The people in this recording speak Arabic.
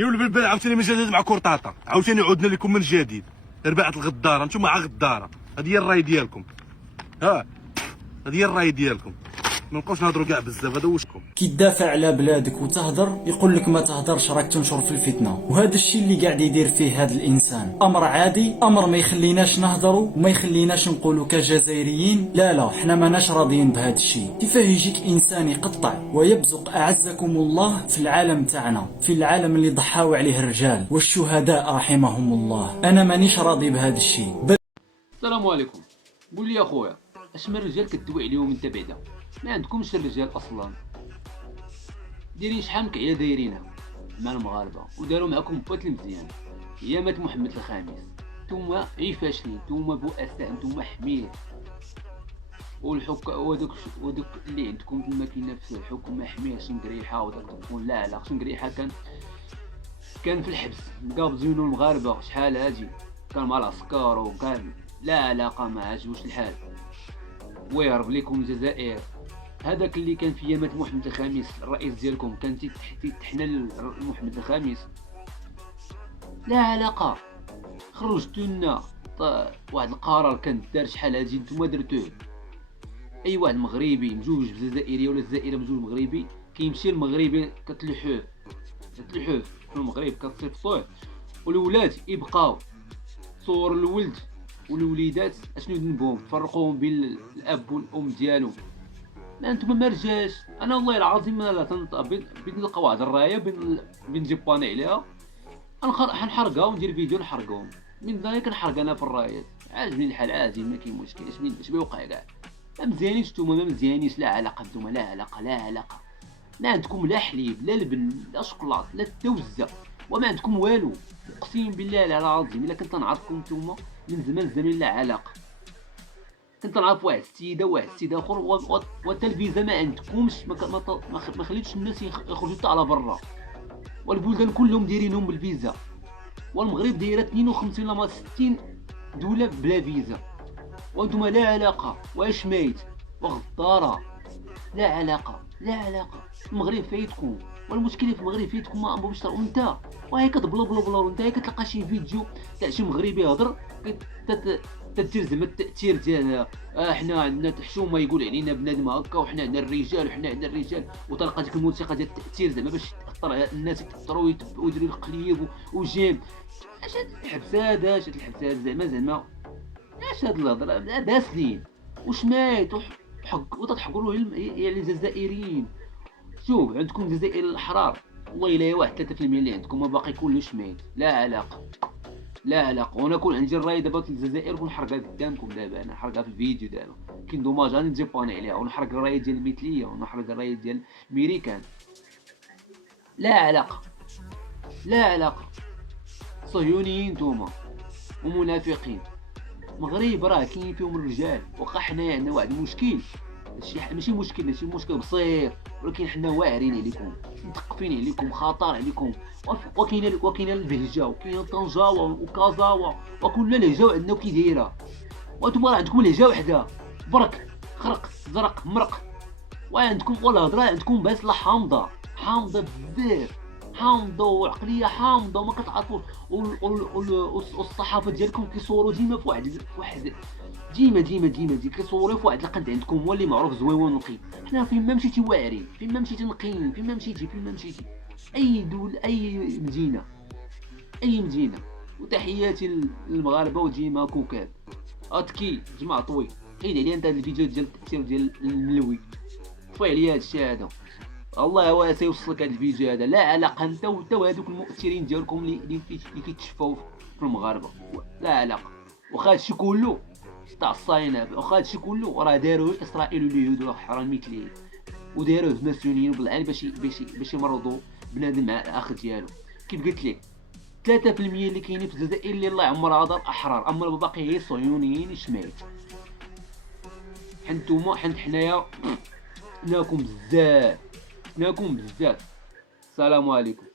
يا ولد البلد عاوتاني من جديد مع كورطاطا، عاوتاني عدنا لكم من جديد. رباعة الغداره، نتوما مع غداره، هذه هي الراي ديالكم. ها هذه هي الراي ديالكم، ما نبقاوش نهضروا كاع بزاف. هذا وشكم كي تدافع على بلادك وتهضر يقول لك ما تهضرش راك تنشر في الفتنه، وهذا الشيء اللي قاعد يدير فيه هذا الانسان امر عادي، امر ما يخليناش نهضروا وما يخليناش نقولوا كجزائريين لا حنا ماناش راضيين بهذا الشيء. كيفاه يجيك انسان يقطع ويبزق اعزكم الله في العالم تاعنا، في العالم اللي ضحاو عليه الرجال والشهداء رحمهم الله. انا مانيش راضي بهذا الشيء. السلام عليكم. قول لي يا خويا، اش من رجال كدوي عليهم انت بعدا؟ ما عندكمش الرجال اصلا. دايرين شحال من كعيه دايرينها مع المغاربه وداروا معكم بوات المزيان ايامات محمد الخامس. نتوما عي فاشلين، نتوما بؤساء، نتوما حمير. ودوك اللي عندكم في الماكينه في الحكم حمير. شنقريحه وداك تقول لا شنقريحه كان في الحبس مقابضينو المغاربه شحال هادي، كان مع العسكر وكان لا علاقه، ما عجبوش الحال ويهرب لكم الجزائر. هذاك اللي كان في ايامات محمد الخامس الرئيس ديالكم كان تحنى محمد الخامس، لا علاقه. خرجتوا لنا واحد القرار كان دار شحال هادي نتوما درتوه. اي واحد مغربي مجوج بجزائري ولا الجزائري مجوج مغربي كيمشي المغربي كتلحوه في المغرب كتصيفطوه، والولاد يبقاو صور الولد والوليدات اشنو ذنبهم؟ تفرقوهم بين الاب والام ديالهم. ما انتم ما رجاش. انا والله العظيم لا تنطق بين نلقى واحد الرايه بين نجيب باني عليها حنحرقها وندير فيديو نحرقهم من ذلك. نحرق انا في الرايات، عاجبني الحال عادي، ما كاين مشكل. اش بيوقع كاع؟ ما مزيانينش نتوما، ما مزيانينش، لا علاقه نتوما، لا علاقه. ما عندكم لا حليب لا لبن لا شوكولات لا التوزه، وما عندكم والو. اقسم بالله العظيم الا كنت نعرفكم نتوما من زمان لا علاقه. كنت نعرف واحد السيد اخر والتلفزه ما عندكمش، ما خليتش الناس يخرجوا حتى على برا، والبلدان كلهم دايرينهم بالفيزا، والمغرب دايره 52 ولا 60 دوله بلا فيزا، وانتم لا علاقه. واش ميت وغداره، لا علاقه. المغرب فايتكم، والمشكله في المغرب فايتكم ما باش تروا انت وهي كتبلا بلا وانت كتلقى شي فيديو تاع شي مغربي يهضر تدير زعما التاثير ديال حنا عندنا حشومه يقول علينا بنادم هكا، وحنا عندنا الرجال وتلقى ديك الموسيقى ديال التاثير زعما باش تاثر على الناس، يتاثروا ويديروا القليب وجيم. اش هاد الحبسات زعما اش هاد الهضره هذا سنين واش مات وتضحكوا يعني الجزائريين. شوف عندكم الجزائر الاحرار والله الا واحد 3% اللي عندكم، ما باقي كلش ميت. لا علاقه. وانا كون عندي الراي دابا في الجزائر ونحرقها قدامكم دابا، انا نحرقها في الفيديو دابا. كاين دوماج غادي نجي باني عليها ونحرق الراي ديال المثليه ونحرق الراي ديال الميريكان. لا علاقه. صهيونيين نتوما ومنافقين. المغرب راه كاين فيهم الرجال، واخا حنايا عندنا واحد المشكل، ماشي مشكل بسيط، ولكن حنا واعرين عليكم، مثقفين عليكم، خطر عليكم. وكاين البهجه وكاين طنجه وكازا وكل لهجه عندنا كي دايره، وانتم راه عندكم لهجه وحده، برك خرق زرق مرق. وعندكم والهضره عندكم بس لا حامضه بزاف، حامضه وعقليه حامضه وما كتعرفوش. والصحافه ديالكم كيصوروا ديما في واحد ديما كيصوروا في واحد القد عندكم هو اللي معروف زويون نقي. حنا فين ما مشيتي واعرين، فين ما مشيتي نقيين، فين ما مشيتي اي دول اي مدينه. وتحياتي للمغاربه وديما كوكاب. اتكي جماعه طوي عيد عليا انت هاد الفيديو ديال التاثير ديال الملوي، طفي عليا هادشي هذا. الله هو سيوصلك هذا الفيديو هذا. لا علاقه انت وهذوك المؤثرين ديالكم اللي كيتشفاو في المغاربه، لا علاقه. واخا هادشي كله تاع الصاينه، واخا هادشي كله راه داروه اسرائيل واليهود والحرام مثليه، وداروه الماسونيين بالعين باش يمرضوا بنادم مع الاخ ديالو. كيف قلت لك 3% اللي كاينين في الجزائر اللي الله يعمر هذا الاحرار، اما الباقي هي صهيونيين شمال. حنايا ناكم بزاف. السلام عليكم.